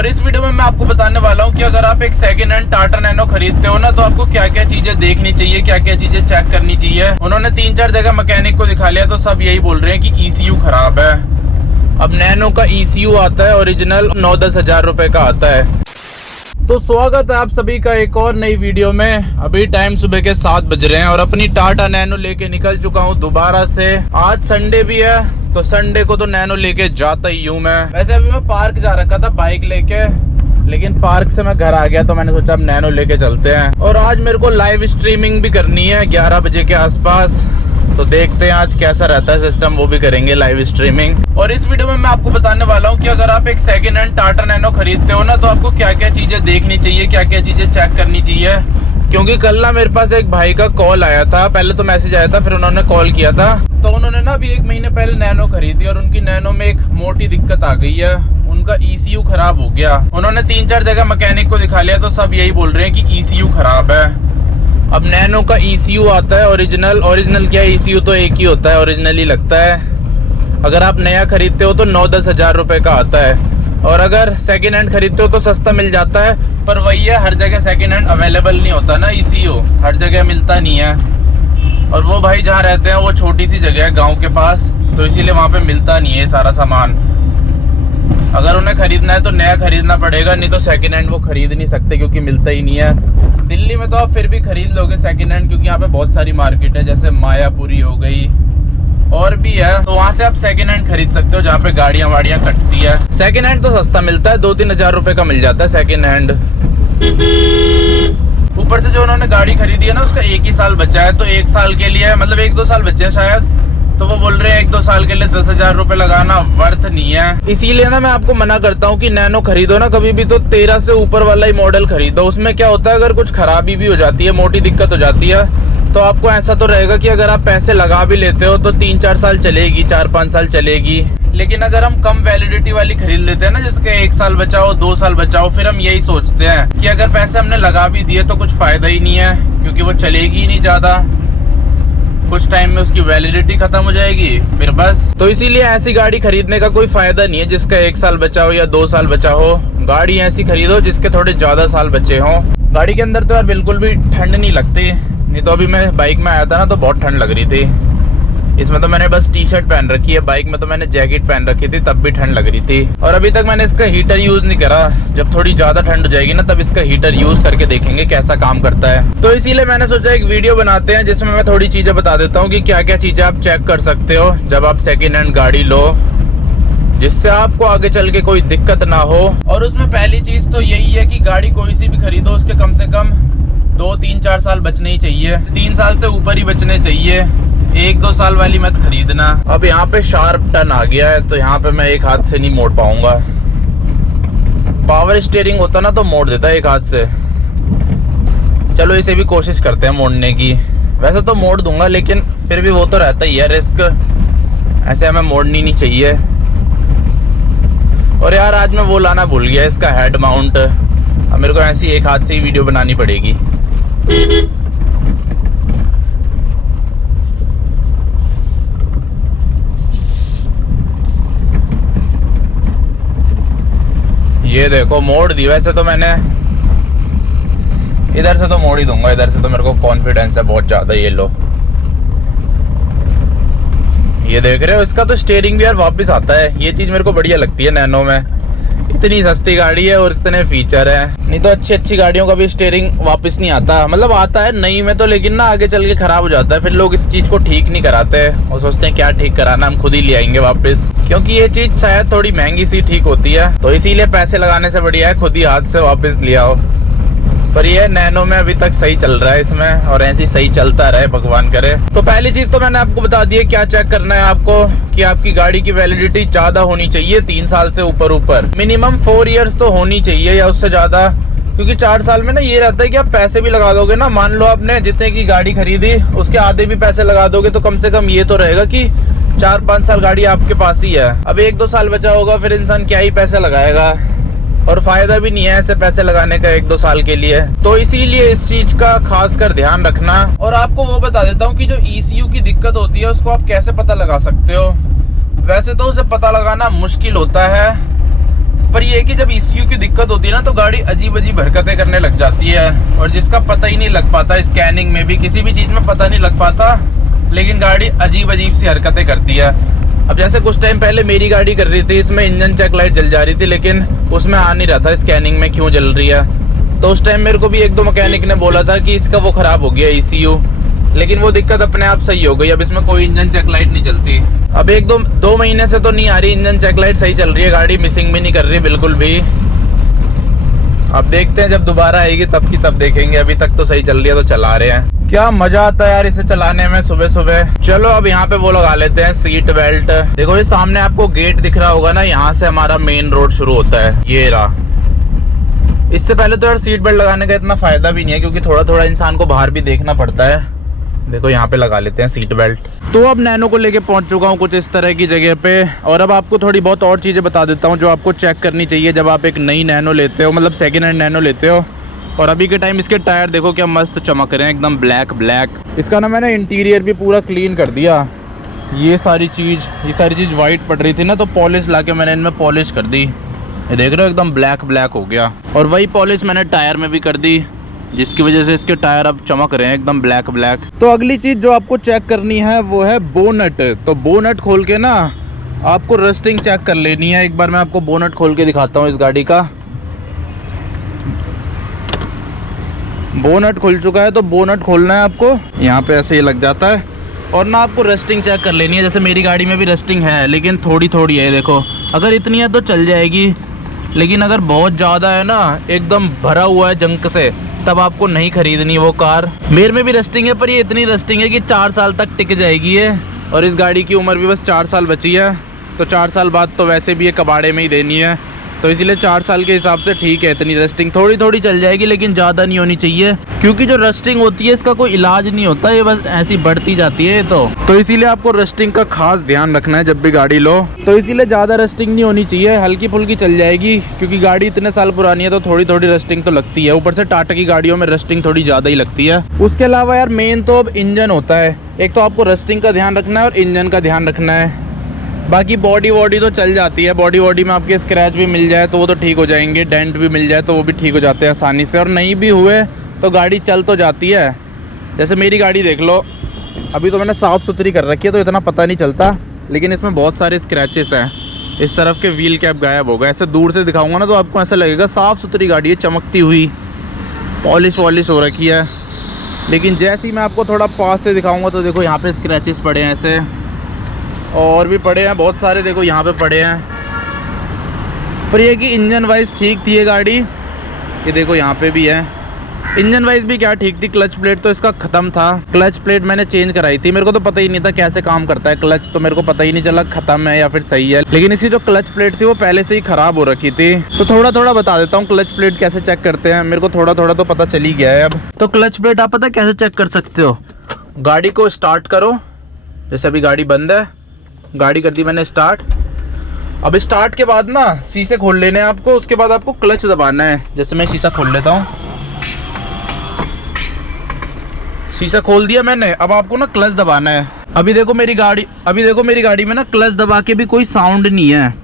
और इस वीडियो में मैं आपको बताने वाला हूँ कि अगर आप एक सेकंड हैंड टाटा नैनो खरीदते हो ना, तो आपको क्या क्या चीजें देखनी चाहिए, क्या क्या चीजें चेक करनी चाहिए। उन्होंने 3-4 जगह मैकेनिक को दिखा लिया तो सब यही बोल रहे हैं कि ECU खराब है। अब नैनो का ECU आता है ओरिजिनल 9-10 हजार रुपए का आता है। तो स्वागत है आप सभी का एक और नई वीडियो में। अभी टाइम सुबह के 7 बज रहे हैं और अपनी टाटा नैनो लेके निकल चुका हूँ दोबारा से। आज संडे भी है तो संडे को तो नैनो लेके जाता ही हूँ मैं। वैसे अभी मैं पार्क जा रखा था बाइक लेके, लेकिन पार्क से मैं घर आ गया तो मैंने सोचा अब नैनो लेके चलते हैं। और आज मेरे को लाइव स्ट्रीमिंग भी करनी है 11 बजे के आसपास, तो देखते हैं आज कैसा रहता है सिस्टम, वो भी करेंगे लाइव स्ट्रीमिंग। और इस वीडियो में मैं आपको बताने वाला हूँ कि अगर आप एक सेकंड हैंड टाटा नैनो खरीदते हो ना, तो आपको क्या क्या चीजें देखनी चाहिए, क्या क्या चीजें चेक करनी चाहिए। क्योंकि कल ना मेरे पास एक भाई का कॉल आया था, पहले तो मैसेज आया था, फिर उन्होंने कॉल किया था। तो उन्होंने ना अभी 1 महीने पहले नैनो खरीदी और उनकी नैनो में एक मोटी दिक्कत आ गई है, उनका ECU खराब हो गया। उन्होंने 3-4 जगह मैकेनिक को दिखा लिया तो सब यही बोल रहे हैं कि ECU खराब है। अब नैनो का ECU आता है ओरिजिनल क्या ECU तो एक ही होता है, ओरिजिनल ही लगता है। अगर आप नया खरीदते हो तो 9-10 हजार रुपए का आता है, और अगर सेकंड हैंड खरीदते हो तो सस्ता मिल जाता है। पर वही है, हर जगह सेकंड हैंड अवेलेबल नहीं होता ना, ECU हर जगह मिलता नहीं है। और वो भाई जहाँ रहते हैं वो छोटी सी जगह है गाँव के पास, तो इसीलिए वहाँ पे मिलता नहीं है सारा सामान। अगर उन्हें खरीदना है तो नया खरीदना पड़ेगा, नहीं तो सेकंड हैंड वो खरीद नहीं सकते क्योंकि मिलता ही नहीं है। दिल्ली में तो आप फिर भी खरीद लोगे सेकंड हैंड, क्योंकि यहाँ पे बहुत सारी मार्केट है, जैसे मायापुरी हो गई और भी है, तो वहाँ से आप सेकंड हैंड खरीद सकते हो जहाँ पे गाड़ियाँ वाड़ियाँ कटती है। सेकंड हैंड तो सस्ता मिलता है, 2-3 हजार रुपए का मिल जाता है सेकंड हैंड। ऊपर से जो उन्होंने गाड़ी खरीदी है ना, उसका 1 ही साल बचा है, तो 1 साल के लिए मतलब 1-2 साल बचे हैं शायद, तो वो बोल रहे हैं 1-2 साल के लिए 10 हजार रुपए लगाना वर्थ नहीं है। इसीलिए ना मैं आपको मना करता हूँ कि नैनो खरीदो ना कभी भी तो 13 से ऊपर वाला ही मॉडल खरीदो। उसमें क्या होता है, अगर कुछ खराबी भी हो जाती है, मोटी दिक्कत हो जाती है, तो आपको ऐसा तो रहेगा कि अगर आप पैसे लगा भी लेते हो तो 3-4 साल चलेगी, 4-5 साल चलेगी। लेकिन अगर हम कम वैलिडिटी वाली खरीद लेते हैं ना, जिसके 1 साल बचाओ, 2 साल बचाओ, फिर हम यही सोचते हैं कि अगर पैसे हमने लगा भी दिए तो कुछ फायदा ही नहीं है, क्योंकि वो चलेगी ही नहीं ज्यादा। कुछ टाइम में उसकी वैलिडिटी खत्म हो जाएगी, फिर बस। तो इसीलिए ऐसी गाड़ी खरीदने का कोई फायदा नहीं है जिसका 1 साल बचा हो या 2 साल बचा हो। गाड़ी ऐसी खरीदो जिसके थोड़े ज्यादा साल बचे हों। गाड़ी के अंदर तो यार बिल्कुल भी ठंड नहीं लगती, नहीं तो अभी मैं बाइक में आया था ना तो बहुत ठंड लग रही थी। इसमें तो मैंने बस टी-शर्ट पहन रखी है, बाइक में तो मैंने जैकेट पहन रखी थी, तब भी ठंड लग रही थी। और अभी तक मैंने इसका हीटर यूज नहीं करा, जब थोड़ी ज्यादा ठंड हो जाएगी ना तब इसका हीटर यूज करके देखेंगे कैसा काम करता है। तो इसीलिए मैंने सोचा एक वीडियो बनाते हैं जिसमें मैं थोड़ी चीजें बता देता हूँ कि क्या क्या चीजें आप चेक कर सकते हो जब आप सेकेंड हैंड गाड़ी लो, जिससे आपको आगे चल के कोई दिक्कत ना हो। और उसमें पहली चीज तो यही है कि गाड़ी कोई सी भी खरीदो उसके कम से कम 2-3-4 साल बचने ही चाहिए, 3 साल से ऊपर ही बचने चाहिए। 1-2 साल वाली मत खरीदना। अब यहाँ पे शार्प टर्न आ गया है तो यहाँ पे मैं एक हाथ से नहीं मोड़ पाऊंगा। पावर स्टीयरिंग होता ना तो मोड़ देता है एक हाथ से। चलो इसे भी कोशिश करते हैं मोड़ने की। वैसे तो मोड़ दूंगा लेकिन फिर भी वो तो रहता ही है रिस्क, ऐसे हमें मोड़नी नहीं चाहिए। और यार आज मैं वो लाना भूल गया, इसका हेड माउंट। अब मेरे को ऐसी एक हाथ से ही वीडियो बनानी पड़ेगी। ये देखो मोड़ दी। वैसे तो मैंने इधर से तो मोड़ ही दूंगा, इधर से तो मेरे को कॉन्फिडेंस है बहुत ज्यादा। ये लो, ये देख रहे हो, इसका तो स्टीयरिंग भी यार वापस आता है। ये चीज मेरे को बढ़िया लगती है नैनो में। इतनी सस्ती गाड़ी है और इतने फीचर है, नहीं तो अच्छी गाड़ियों का भी स्टीयरिंग वापस नहीं आता। मतलब आता है नई में तो, लेकिन ना आगे चल के खराब हो जाता है, फिर लोग इस चीज को ठीक नहीं कराते और सोचते हैं क्या ठीक कराना, हम खुद ही ले आएंगे वापस। क्योंकि ये चीज शायद थोड़ी महंगी सी ठीक होती है, तो इसीलिए पैसे लगाने से बढ़िया है खुद ही हाथ से वापस ले आओ। पर ये नैनो में अभी तक सही चल रहा है इसमें, और ऐसे ही सही चलता रहे भगवान करे। तो पहली चीज तो मैंने आपको बता दी है क्या चेक करना है आपको, कि आपकी गाड़ी की वैलिडिटी ज्यादा होनी चाहिए, 3 साल से ऊपर मिनिमम 4 इयर्स तो होनी चाहिए या उससे ज्यादा। क्योंकि 4 साल में ना ये रहता है कि आप पैसे भी लगा दोगे ना, मान लो आपने जितने की गाड़ी खरीदी उसके आधे भी पैसे लगा दोगे तो कम से कम ये तो रहेगा कि 4-5 साल गाड़ी आपके पास ही है। अब 1-2 साल बचा होगा, फिर इंसान क्या ही पैसे लगाएगा, और फायदा भी नहीं है ऐसे पैसे लगाने का 1-2 साल के लिए। तो इसीलिए इस चीज का खास कर ध्यान रखना। और आपको वो बता देता हूँ कि जो ECU की दिक्कत होती है उसको आप कैसे पता लगा सकते हो। वैसे तो उसे पता लगाना मुश्किल होता है, पर ये है कि जब ECU की दिक्कत होती है ना तो गाड़ी अजीब अजीब हरकतें करने लग जाती है और जिसका पता ही नहीं लग पाता, स्कैनिंग में भी किसी भी चीज़ में पता नहीं लग पाता, लेकिन गाड़ी अजीब अजीब सी हरकतें करती है। अब जैसे कुछ टाइम पहले मेरी गाड़ी कर रही थी, इसमें इंजन चेक लाइट जल जा रही थी, लेकिन उसमें आ नहीं रहा था स्कैनिंग में क्यों जल रही है। तो उस टाइम मेरे को भी एक दो मैकेनिक ने बोला था कि इसका वो ख़राब हो गया ECU, लेकिन वो दिक्कत अपने आप सही हो गई। अब इसमें कोई इंजन चेक लाइट नहीं चलती। अब एक दो महीने से तो नहीं आ रही इंजन चेक लाइट, सही चल रही है गाड़ी, मिसिंग भी नहीं कर रही बिल्कुल भी। अब देखते हैं जब दोबारा आएगी तब की तब देखेंगे। अभी तक तो सही चल रही है तो चला रहे हैं। क्या मजा आता है यार इसे चलाने में सुबह सुबह। चलो अब यहाँ पे वो लगा लेते हैं सीट बेल्ट। देखो ये सामने आपको गेट दिख रहा होगा ना, यहाँ से हमारा मेन रोड शुरू होता है, ये रहा। इससे पहले तो यार सीट बेल्ट लगाने का इतना फायदा भी नहीं है, क्योंकि थोड़ा थोड़ा इंसान को बाहर भी देखना पड़ता है। देखो यहाँ पे लगा लेते हैं सीट बेल्ट। तो अब नैनो को लेके पहुंच चुका हूँ कुछ इस तरह की जगह पे, और अब आपको थोड़ी बहुत और चीज़ें बता देता हूँ जो आपको चेक करनी चाहिए जब आप एक नई नैनो लेते हो, मतलब सेकेंड हैंड नैनो लेते हो। और अभी के टाइम इसके टायर देखो क्या मस्त चमक रहे हैं, एकदम ब्लैक। इसका ना मैंने इंटीरियर भी पूरा क्लीन कर दिया। ये सारी चीज़ वाइट पड़ रही थी ना, तो पॉलिश ला के मैंने इनमें पॉलिश कर दी। ये देख रहे हो एकदम ब्लैक हो गया। और वही पॉलिश मैंने टायर में भी कर दी, जिसकी वजह से इसके टायर अब चमक रहे हैं एकदम ब्लैक। तो अगली चीज़ जो आपको चेक करनी है वो है बोनट। तो बोनट खोल के ना आपको रस्टिंग चेक कर लेनी है। एक बार मैं आपको बोनट खोल के दिखाता हूँ इस गाड़ी का। बोनट खुल चुका है, तो बोनट खोलना है आपको, यहाँ पे ऐसे ही लग जाता है। और ना आपको रस्टिंग चेक कर लेनी है। जैसे मेरी गाड़ी में भी रस्टिंग है, लेकिन थोड़ी है। देखो अगर इतनी है तो चल जाएगी, लेकिन अगर बहुत ज़्यादा है ना, एकदम भरा हुआ है जंक से, तब आपको नहीं खरीदनी वो कार। मेरे में भी रस्टिंग है, पर ये इतनी रस्टिंग है कि 4 साल तक टिक जाएगी है। और इस गाड़ी की उम्र भी बस 4 साल बची है, तो 4 साल बाद तो वैसे भी ये कबाड़े में ही देनी है, तो इसीलिए 4 साल के हिसाब से ठीक है। इतनी रस्टिंग थोड़ी चल जाएगी, लेकिन ज़्यादा नहीं होनी चाहिए, क्योंकि जो रस्टिंग होती है इसका कोई इलाज नहीं होता, ये बस ऐसी बढ़ती जाती है। तो इसीलिए आपको रस्टिंग का खास ध्यान रखना है जब भी गाड़ी लो। तो इसीलिए ज़्यादा रस्टिंग नहीं होनी चाहिए, हल्की फुल्की चल जाएगी, क्योंकि गाड़ी इतने साल पुरानी है तो थोड़ी रस्टिंग तो लगती है। ऊपर से टाटा की गाड़ियों में रस्टिंग थोड़ी ज़्यादा ही लगती है। उसके अलावा यार मेन तो अब इंजन होता है। एक तो आपको रस्टिंग का ध्यान रखना है और इंजन का ध्यान रखना है। बाकी बॉडी तो चल जाती है। बॉडी में आपके स्क्रैच भी मिल जाए तो वो तो ठीक हो जाएंगे, डेंट भी मिल जाए तो वो भी ठीक हो जाते हैं आसानी से, और नहीं भी हुए तो गाड़ी चल तो जाती है। जैसे मेरी गाड़ी देख लो, अभी तो मैंने साफ़ सुथरी कर रखी है तो इतना पता नहीं चलता, लेकिन इसमें बहुत सारे स्क्रैचेस हैं। इस तरफ के व्हील कैप गायब होगा। ऐसे दूर से दिखाऊंगा ना तो आपको ऐसा लगेगा साफ़ सुथरी गाड़ी है, चमकती हुई, पॉलिश हो रखी है। लेकिन जैसे ही मैं आपको थोड़ा पास से दिखाऊंगा तो देखो यहाँ पे स्क्रैचेस पड़े हैं, ऐसे और भी पड़े हैं बहुत सारे, देखो यहाँ पे पड़े हैं। पर ये कि इंजन वाइज ठीक थी ये गाड़ी। ये देखो यहाँ पे भी है, इंजन वाइज भी क्या ठीक थी। क्लच प्लेट तो इसका ख़त्म था, क्लच प्लेट मैंने चेंज कराई थी। मेरे को तो पता ही नहीं था कैसे काम करता है क्लच, तो मेरे को पता ही नहीं चला ख़त्म है या फिर सही है। लेकिन इसकी जो क्लच प्लेट थी वो पहले से ही ख़राब हो रखी थी। तो थोड़ा बता देता हूँ क्लच प्लेट कैसे चेक करते हैं। मेरे को थोड़ा तो पता चल ही गया है अब। तो क्लच प्लेट आप पता कैसे चेक कर सकते हो, गाड़ी को स्टार्ट करो। जैसे अभी गाड़ी बंद है, गाड़ी कर दी मैंने स्टार्ट। अब स्टार्ट के बाद ना शीशे खोल लेने हैं आपको, उसके बाद आपको क्लच दबाना है। जैसे मैं शीशा खोल लेता हूँ, शीशा खोल दिया मैंने। अब आपको ना क्लच दबाना है। अभी देखो मेरी गाड़ी में ना क्लच दबा के भी कोई साउंड नहीं है,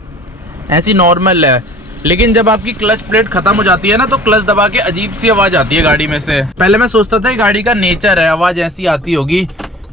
ऐसी नॉर्मल है। लेकिन जब आपकी क्लच प्लेट खत्म हो जाती है ना तो क्लच दबा के अजीब सी आवाज़ आती है गाड़ी में से। पहले मैं सोचता था ये गाड़ी का नेचर है, आवाज़ ऐसी आती होगी,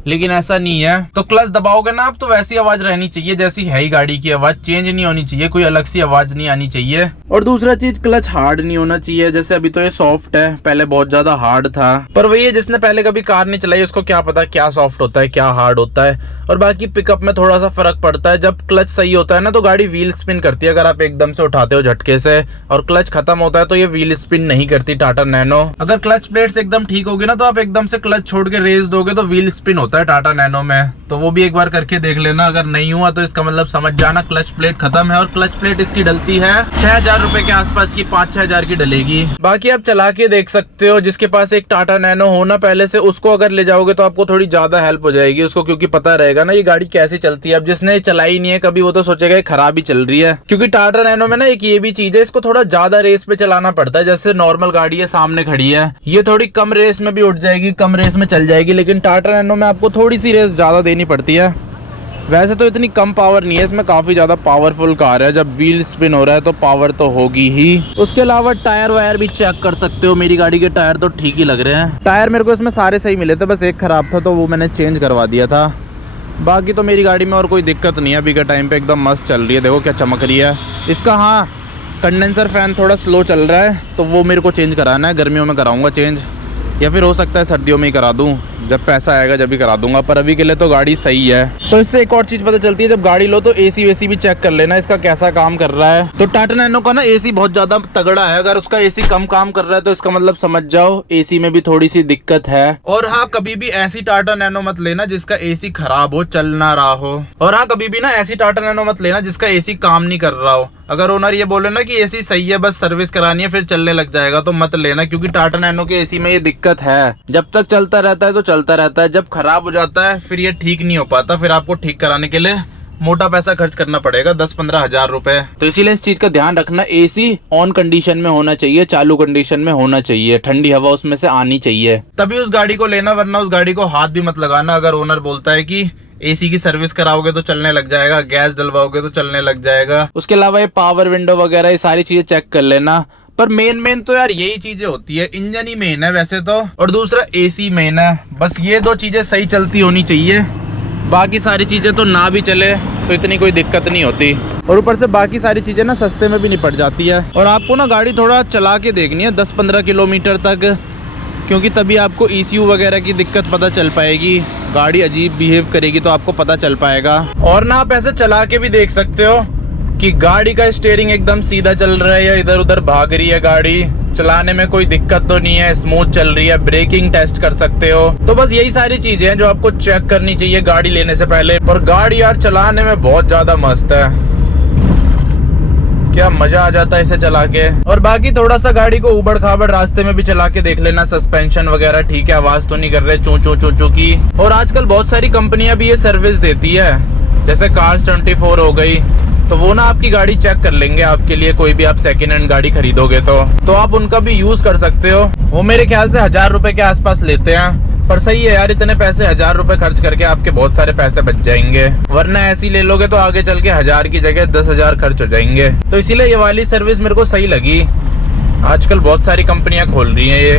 लेकिन ऐसा नहीं है। तो क्लच दबाओगे ना आप तो वैसी आवाज रहनी चाहिए जैसी है ही गाड़ी की आवाज, चेंज नहीं होनी चाहिए, कोई अलग सी आवाज नहीं आनी चाहिए। और दूसरा चीज, क्लच हार्ड नहीं होना चाहिए। जैसे अभी तो ये सॉफ्ट है, पहले बहुत ज्यादा हार्ड था। पर वही है, जिसने पहले कभी कार नहीं चलाई उसको क्या पता क्या सॉफ्ट होता है क्या हार्ड होता है। और बाकी पिकअप में थोड़ा सा फर्क पड़ता है। जब क्लच सही होता है ना तो गाड़ी व्हील स्पिन करती है, अगर आप एकदम से उठाते हो झटके से। और क्लच खत्म होता है तो ये व्हील स्पिन नहीं करती टाटा नैनो। अगर क्लच प्लेट्स एकदम ठीक होगी ना तो आप एकदम से क्लच छोड़ के रेस दोगे तो व्हील स्पिन होता है टाटा नैनो में। तो वो भी एक बार करके देख लेना। अगर नहीं हुआ तो इसका मतलब समझ जाना क्लच प्लेट खत्म है। और क्लच प्लेट इसकी डलती है 6,000 रुपए के आसपास की, 5-6 हजार की डलेगी। बाकी आप चला के देख सकते हो। जिसके पास एक टाटा नैनो हो ना पहले से, उसको अगर ले जाओगे तो आपको थोड़ी ज्यादा हेल्प हो जाएगी उसको, क्योंकि पता रहेगा ना ये गाड़ी कैसी चलती है। अब जिसने चलाई नहीं है कभी वो तो सोचेगा खराब ही चल रही है। क्योंकि टाटा नैनो में ना एक ये भी चीज है, इसको थोड़ा ज्यादा रेस पे चलाना पड़ता है। जैसे नॉर्मल गाड़ी है सामने खड़ी है, ये थोड़ी कम रेस में भी उठ जाएगी, कम रेस में चल जाएगी। लेकिन टाटा नैनो में आपको थोड़ी सी रेस ज्यादा देनी पड़ती है। वैसे तो इतनी कम पावर नहीं है इसमें, काफ़ी ज़्यादा पावरफुल कार है। जब व्हील स्पिन हो रहा है तो पावर तो होगी ही। उसके अलावा टायर वायर भी चेक कर सकते हो, मेरी गाड़ी के टायर तो ठीक ही लग रहे हैं। टायर मेरे को इसमें सारे सही मिले थे, बस एक ख़राब था तो वो मैंने चेंज करवा दिया था। बाकी तो मेरी गाड़ी में और कोई दिक्कत नहीं है, अभी के टाइम पे एकदम मस्त चल रही है। देखो क्या चमक रही है। इसका हाँ कंडेंसर फ़ैन थोड़ा स्लो चल रहा है तो वो मेरे को चेंज कराना है, गर्मियों में कराऊंगा चेंज, या फिर हो सकता है सर्दियों में ही करा दूं, जब पैसा आएगा जब भी करा दूंगा। पर अभी के लिए तो गाड़ी सही है। तो इससे एक और चीज़ पता चलती है, जब गाड़ी लो तो एसी वेसी भी चेक कर लेना इसका कैसा काम कर रहा है। तो टाटा नैनो का ना एसी बहुत ज़्यादा तगड़ा है, अगर उसका एसी कम काम कर रहा है तो इसका मतलब समझ जाओ एसी में भी थोड़ी सी दिक्कत है। और हाँ, कभी भी ऐसी टाटा नैनो मत लेना जिसका एसी खराब हो, चल ना रहा हो। और हाँ, कभी भी ना ऐसी टाटा नैनो मत लेना जिसका एसी काम नहीं कर रहा हो। अगर ओनर ये बोले ना कि एसी सही है, बस सर्विस करानी है फिर चलने लग जाएगा, तो मत लेना, क्योंकि टाटा नैनो के एसी में ये दिक्कत है। जब तक चलता रहता है तो चलता रहता है, जब खराब हो जाता है फिर ये ठीक नहीं हो पाता, फिर आपको ठीक कराने के लिए मोटा पैसा खर्च करना पड़ेगा, 10-15 हजार रुपए। तो इसीलिए इस चीज का ध्यान रखना, एसी ऑन कंडीशन में होना चाहिए, चालू कंडीशन में होना चाहिए, ठंडी हवा उसमें से आनी चाहिए, तभी उस गाड़ी को लेना, वरना उस गाड़ी को हाथ भी मत लगाना। अगर ओनर बोलता है कि एसी की सर्विस कराओगे तो चलने लग जाएगा, गैस डलवाओगे तो चलने लग जाएगा। उसके अलावा ये पावर विंडो वगैरह ये सारी चीजें चेक कर लेना। पर मेन तो यार यही चीजें होती है, इंजन ही मेन है वैसे तो, और दूसरा एसी मेन है। बस ये दो चीजें सही चलती होनी चाहिए, बाकी सारी चीजें तो ना भी चले तो इतनी कोई दिक्कत नहीं होती। और ऊपर से बाकी सारी चीजें ना सस्ते में भी निपट जाती है। और आपको ना गाड़ी थोड़ा चला के देखनी है 10-15 किलोमीटर तक, क्योंकि तभी आपको ECU वगैरह की दिक्कत पता चल पाएगी। गाड़ी अजीब बिहेव करेगी तो आपको पता चल पाएगा। और ना आप ऐसे चला के भी देख सकते हो कि गाड़ी का स्टीयरिंग एकदम सीधा चल रहा है या इधर उधर भाग रही है गाड़ी, चलाने में कोई दिक्कत तो नहीं है, स्मूथ चल रही है। ब्रेकिंग टेस्ट कर सकते हो। तो बस यही सारी चीजें हैं जो आपको चेक करनी चाहिए गाड़ी लेने से पहले। पर गाड़ी यार चलाने में बहुत ज्यादा मस्त है, क्या मजा आ जाता है इसे चला के। और बाकी थोड़ा सा गाड़ी को उबड़ खाबड़ रास्ते में भी चला के देख लेना, सस्पेंशन वगैरह ठीक है, आवाज तो नहीं कर रहे चू चू चू चू की। और आजकल बहुत सारी कंपनियां भी ये सर्विस देती है, जैसे Cars 24 हो गई, तो वो ना आपकी गाड़ी चेक कर लेंगे आपके लिए, कोई भी आप सेकेंड हैंड गाड़ी खरीदोगे तो आप उनका भी यूज कर सकते हो। वो मेरे ख्याल से 1000 रुपए के आसपास लेते हैं, पर सही है यार, इतने पैसे 1000 रुपए खर्च करके आपके बहुत सारे पैसे बच जाएंगे, वरना ऐसी ले लोगे तो आगे चल के 1000 की जगह 10,000 खर्च हो जाएंगे। तो इसीलिए ये वाली सर्विस मेरे को सही लगी। आजकल बहुत सारी कंपनियां खोल रही हैं ये।